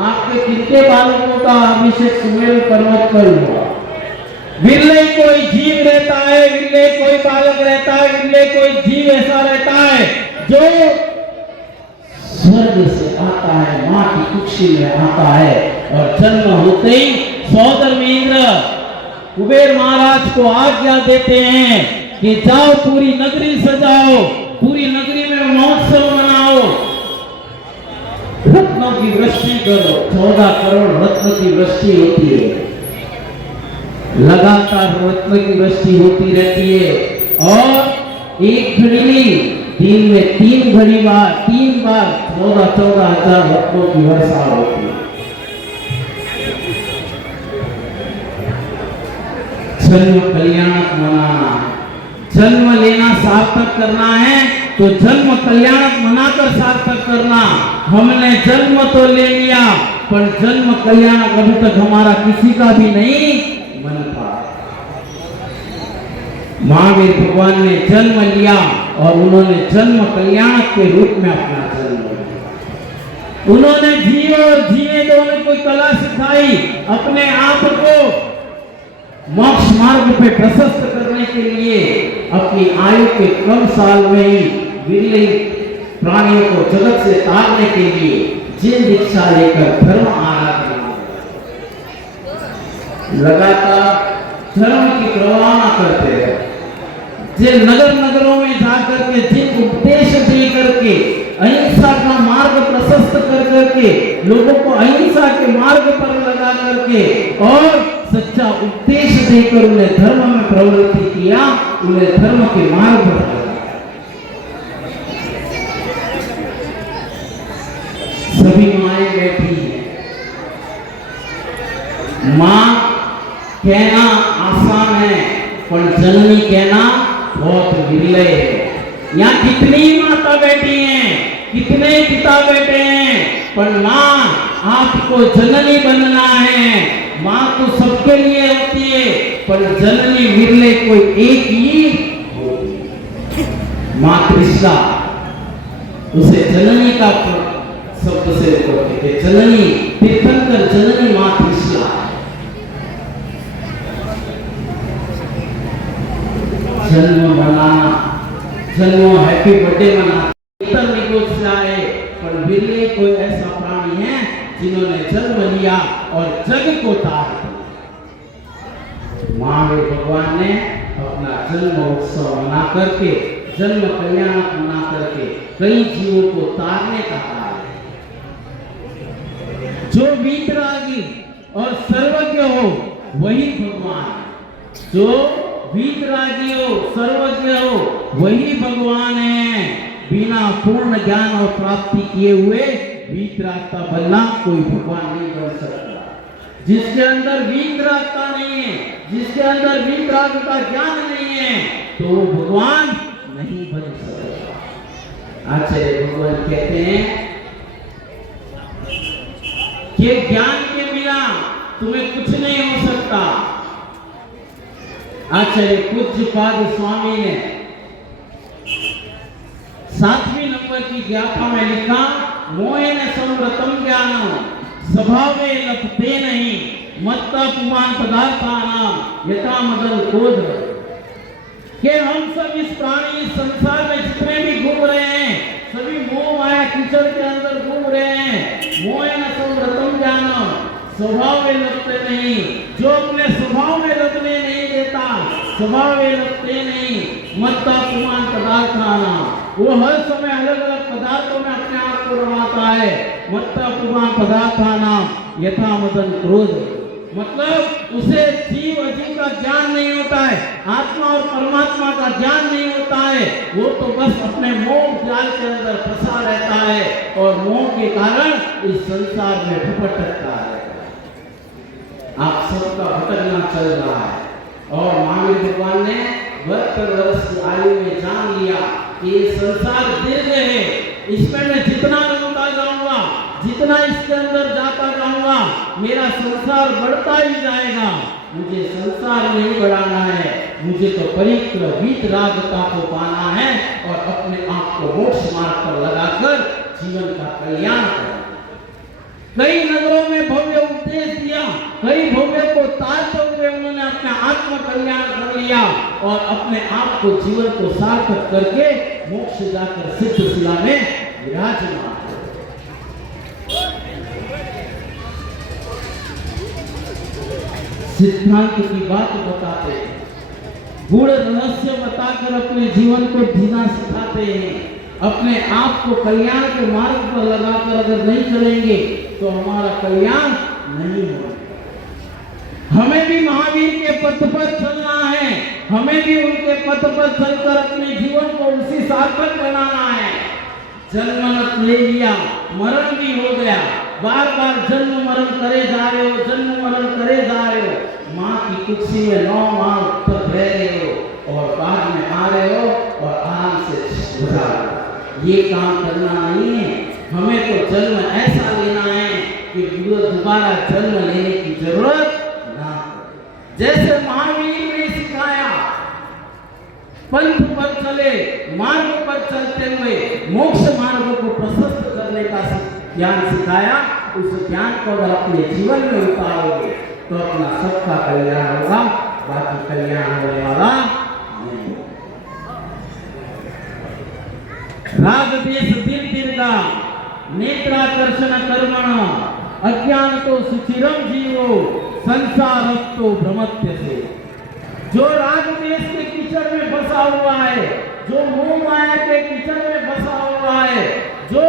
आपके कितने बालकों का अभिषेक सुमेल पर्वत पर हुआ। विरले कोई जीव रहता है, विरले कोई बालक रहता है, विरले कोई जीव ऐसा रहता है जो स्वर्ग से आता है, माँ की कुक्षी में आता है और जन्म होते ही सौदर इंद्र कुबेर महाराज को आज्ञा देते हैं कि जाओ पूरी नगरी सजाओ, पूरी नगरी में महोत्सव मनाओ, रत्नों की वृष्टि करो। 14 करोड़ रत्न की वृष्टि होती है, लगातार रत्न की वृष्टि होती रहती है और एक घड़ी नहीं, दिन में 3 बार 14 हजार रत्नों की वर्षा होती है। जन्म कल्याणक मनाना, जन्म लेना सार्थक करना है तो जन्म कल्याणक मनाकर सार्थक करना। हमने जन्म तो ले लिया पर जन्म कल्याणक अभी तक हमारा किसी का भी नहीं बन पाया। महावीर भगवान ने जन्म लिया और उन्होंने जन्म कल्याणक के रूप में अपना जन्म लिया। उन्होंने जीने दो में कोई कला सिखाई, अपने आप को मोक्ष मार्ग पे प्रशस्त करने के लिए अपनी आयु के कम साल में ही विरले प्राणियों को जगत से तारने के लिए जिन दीक्षा लेकर धर्म आराधना लगातार धर्म की प्रवाह करते हैं, जिन नगरों में जाकर के जिन उपदेश दे करके अहिंसा का मार्ग प्रशस्त कर करके लोगों को अहिंसा के मार्ग पर लगा करके और सच्चा उपदेश देकर उन्हें धर्म में प्रवृत्ति किया, उन्हें धर्म के मार्ग पर लगाया। सभी माएं बैठी हैं, मां कहना आसान है पर जननी कहना बहुत विरले है। यहाँ कितनी माता बैठी हैं, कितने पिता बैठे हैं, पर मां आपको जननी बनना है। मां तो सबके लिए होती है पर जननी विरले कोई एक ही होती है। मां कृष्णा उसे जननी का शब्द से कहते हैं, जननी तीर्थंकर जननी मां कृष्णा। जन्म मनाना, जन्म हैप्पी बर्थडे मनाना है पर विरले कोई ऐसा प्राणी है जिन्होंने जन्म लिया और जग को तार दिया। महावीर भगवान ने अपना जन्म उत्सव मना करके, जन्म कल्याण मना करके कई जीवों को तारने का कहा है। जो वीतरागी और सर्वज्ञ हो वही भगवान, जो वीतरागी हो सर्वज्ञ हो वही भगवान है। बिना पूर्ण ज्ञान और प्राप्ति किए हुए वीतरागता बनना कोई भगवान नहीं बन सकता। जिसके अंदर वीतरागता नहीं है, जिसके अंदर वीतराग का ज्ञान नहीं है तो वो भगवान नहीं बन सकता। आचार्य भगवान कहते हैं कि ज्ञान के बिना तुम्हें कुछ नहीं हो सकता। आचार्य पूज्यपाद स्वामी ने 7वीं नंबर की गाथा में लिखा, मोहेन संव्रतम ज्ञानम स्वभावे लपते नहीं मत्ता पुमान पदार्थानाम यथा मदन क्रोध। कि हम सब इस प्राणी इस संसार में जितने भी घूम रहे हैं सभी मोह माया कीचड़ के अंदर घूम रहे हैं। मोहेन संव्रतम ज्ञानम स्वभाव में लगते नहीं, जो अपने स्वभाव में लगने नहीं देता, स्वभाव में लगते नहीं मत्ता पुमान पदार्थाना, वो हर समय अलग अलग पदार्थों में अपने आप को रमाता है। मत्ता पुमान पदार्थाना यथा मदन क्रोध, मतलब उसे जीव अजीव का ज्ञान नहीं होता है, आत्मा और परमात्मा का ज्ञान नहीं होता है। वो तो बस अपने मोह जाल के अंदर फंसा रहता है और मोह के कारण इस संसार में भटकता है। आप सबका भटकना चल रहा है और महावीर भगवान ने 72 वर्ष की आयु में जान लिया कि ये संसार दीर्घ है, इसमें मैं जितना लंबा जाऊंगा, जितना इसके अंदर जाता जाऊंगा मेरा संसार बढ़ता ही जाएगा। मुझे संसार नहीं बढ़ाना है, मुझे तो परिक्र वीतरागता को पाना है और अपने आप को मोक्ष मार्ग पर लगाकर जीवन का कल्याण करना। कई नगरों में भव्य उपदेश दिया, कई भव्य को तारते हुए उन्होंने अपने आत्म कल्याण कर लिया और अपने आप को जीवन को सार्थक करके मोक्ष जाकर सिद्ध शिला में विराजमान। सिद्धांत की बात बताते हैं, गूढ़ रहस्य बताकर अपने जीवन को जीना सिखाते हैं। अपने आप को कल्याण के मार्ग पर लगाकर अगर नहीं चलेंगे तो हमारा कल्याण नहीं होगा। हमें भी महावीर के पथ पर चलना है, हमें भी उनके पथ पर चलकर अपने जीवन को उसी सार्थक बनाना है। जन्म ले लिया, मरण भी हो गया, बार बार जन्म मरण करे जा रहे हो, जन्म मरण करे जा रहे हो, माँ की कुर्सी में 9 माह तक रह रहे हो और बाद में आ रहे हो और आराम से गुजार रहे हो। ये काम करना नहीं है। हमें तो जन्म ऐसा लेना है कि दोबारा जन्म लेने की जरूरत ना हो। जैसे महावीर ने सिखाया, पंथ पर चले, मार्ग पर चलते हुए मोक्ष मार्ग को प्रशस्त करने का ज्ञान सिखाया, उस ज्ञान को अगर अपने जीवन में उतारोगे तो अपना सबका कल्याण होगा, बाकी कल्याण होने वाला नहीं। राग देश दिल दीर्घा नेत्राकर्षण कर्मण अज्ञान तो सुचिरम जीवो संसारस्तो भ्रमत्य से। जो राग देश के कीचड़ में फंसा हुआ है, जो मोह माया के कीचड़ में फंसा हुआ है, जो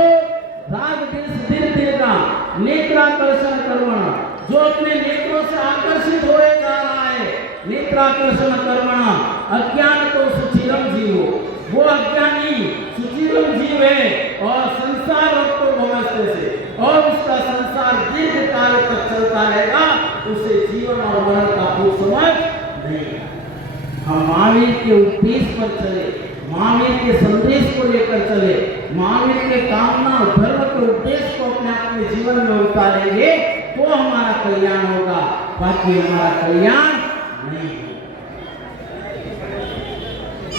राग देश दिल दीर्घा नेत्राकर्षण कर्मण, जो अपने नेत्रों से आकर्षित होए जा रहा है, नेत्राकर्षण कर्मण अज्ञान तो सुचिरम जीवो, वो अज्ञानी सुचिरम जीव है और संसार तो भवस्ते से, और उसका संसार दीर्घ काल तक चलता रहेगा, उसे जीवन और मरण का कुछ समझ नहीं। हम महावीर के उपदेश पर चले, महावीर के संदेश को लेकर चले, महावीर के कामना और धर्म के उपदेश को अपने अपने जीवन में उतारेंगे तो हमारा कल्याण होगा, बाकी हमारा कल्याण नहीं।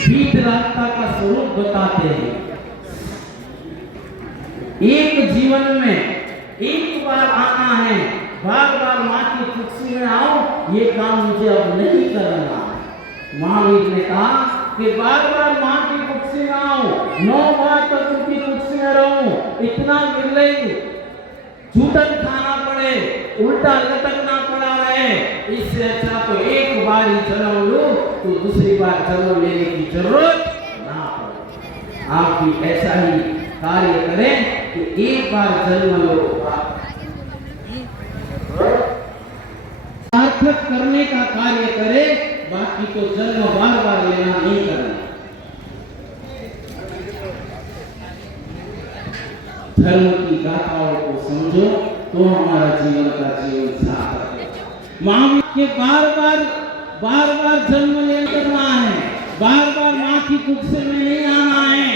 बीत रास्ता का स्वरूप बताते हैं। एक जीवन में एक बार आना है, बार बार माँ की कुर्सी में आओ, ये काम मुझे अब नहीं करना। महावीर ने कहा कि बार बार माँ की कुर्सी में आओ, 9 बार तक उनकी कुर्सी में रहूं, इतना मिले झूठन खाना पड़े, उल्टा लटकना पड़ा रहे, इससे अच्छा तो एक बार ही जन्म लो तो दूसरी बार जन्म लेने की जरूरत ना पड़े। आप भी ऐसा ही कार्य करें कि एक बार जन्म लो, सार्थक करने का कार्य करें, बाकी तो जन्म बार बार लेना नहीं करना। धर्म की गाथाओं को समझो तो हमारा जीवन का जीवन सार्थक है। महावीर के बार बार जन्म ले करना है, बार बार माँ की कुर्सी में नहीं आना है।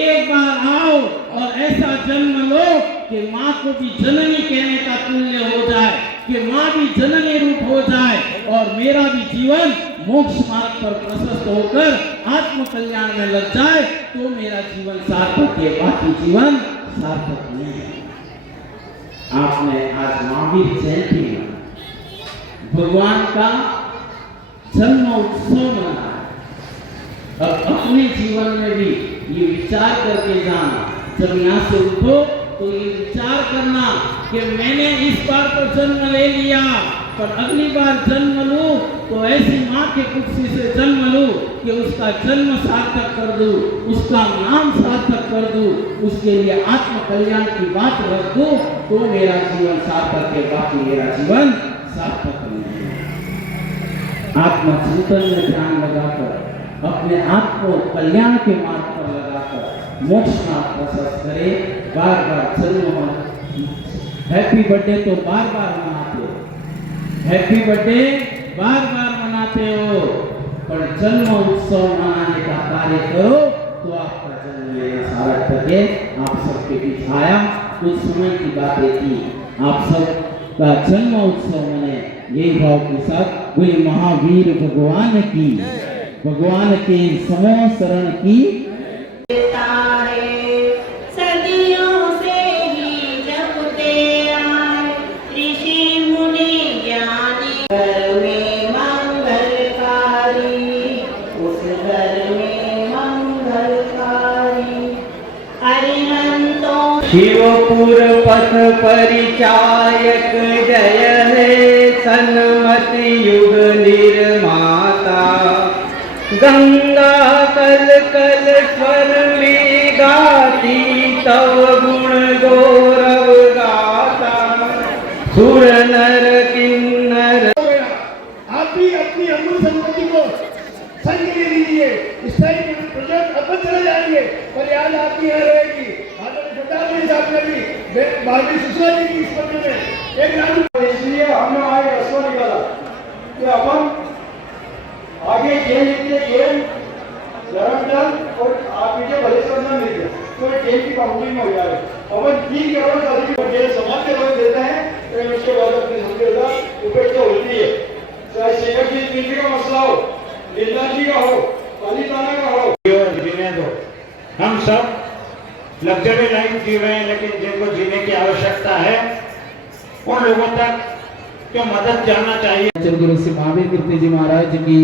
एक बार आओ और ऐसा जन्म लो कि माँ को भी जननी कहने का तुल्य हो जाए, कि माँ भी जननी रूप हो जाए और मेरा भी जीवन मोक्ष मार्ग पर प्रशस्त होकर आत्म कल्याण में लग जाए तो मेरा जीवन सार्थक है, बाकी जीवन सार्थक नहीं है। आपने आज महावीर जयंती में भगवान का जन्म उत्सव मनाया। अब अपने जीवन में भी ये विचार करके जाना, जब यहाँ से उठो तो ये विचार करना कि मैंने इस बार तो जन्म ले लिया, पर अगली बार जन्म लूं तो ऐसी माँ के कुर्सी से जन्म लूं कि उसका जन्म सार्थक कर दूं, उसका नाम सार्थक कर दूं, उसके लिए आत्म कल्याण की बात रख दूं तो मेरा जीवन सार्थक है, बाकी मेरा जीवन सार्थक नहीं है। आत्मचिंतन में ध्यान लगाकर अपने आप को कल्याण के मार्ग पर लगाकर मोक्ष मार्ग प्रशस्त करे। बार बार जन्म, हैप्पी बर्थडे तो बार बार मनाते हो, हैप्पी बर्थडे बार बार मनाते हो, पर जन्म उत्सव मनाने का कार्य करो तो आपका जन्म लेना सार्थक है। आप सबके बीच आया, कुछ समय की बातें थी, आप सब का जन्म उत्सव मने, यही भाव के साथ बोले महावीर भगवान की, भगवान के समो शरण की। सदियों से ही जपते आए शिवपुर पथ परिचायक जय हे सन्मति युग निर्माता। गंगा कल कल स्वर में गाती तव गुण गौरव गाता। सुर नर किन्नर आप भी अपनी अमूल संपत्ति को संग ले लीजिए। इस टाइम प्रोजेक्ट अपन चले जाएंगे पर याद आपकी यहाँ रहेगी। आदरणीय सरदार जी साहब ने भी भारतीय सुषमा जी की इस बंदे में एक नाम, इसलिए हमने आज रस्ता निकाला कि अपन आगे जेल लड़न और आप पीछे बलेश्वर में मिल गया तो जेल की बाउंड्री में हो जाए। अपन 3 करोड़ का जेल समाज के लोग देते हैं तो उसके बाद अपनी संस्कृति उपेक्षा होती है। चाहे शेखर जी दिल्ली का मसला हो, लीला जी का हो, पालीताना का हो, जीने दो। हम सब लग्जरी लाइफ जी रहे हैं, लेकिन जिनको जीने की आवश्यकता है उन लोगों तक जो मदद जाना चाहिए। आचार्य गुरु श्री महावीर कीर्ति जी महाराज की,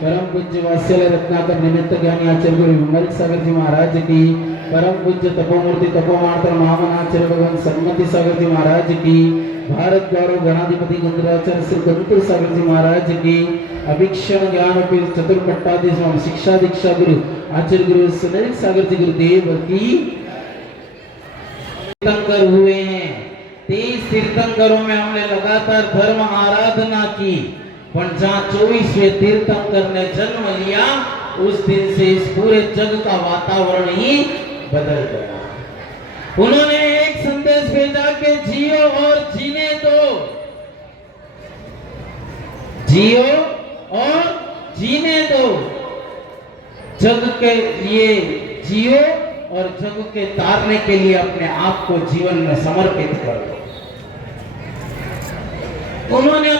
परम पूज्य वात्सल्य रत्नाकर निमित्त ज्ञानी आचार्य गुरु विमल सागर जी महाराज की, परम पूज्य तपोमूर्ति तपोमात्र महामना आचार्य भगवान सन्मति सागर जी महाराज की, भारत गौरव गणाधिपति गुंजराचार्य श्री गणपति सागर जी महाराज की, अभिक्षण ज्ञान चतुर्पट्टाधीश शिक्षा दीक्षा गुरु आचार्य गुरु सुनील सागर जी गुरुदेव की तीर्थंकर हुए हैं। 23 तीर्थंकरों में हमने लगातार धर्म आराधना की, पर जहाँ 24वें तीर्थंकर ने जन्म लिया उस दिन से इस पूरे जग का वातावरण ही बदल गया। उन्होंने एक संदेश भेजा कि जियो और जीने दो, जियो और जीने दो। जग के लिए जियो और जग के तारने के लिए अपने आप को जीवन में समर्पित करो। उन्होंने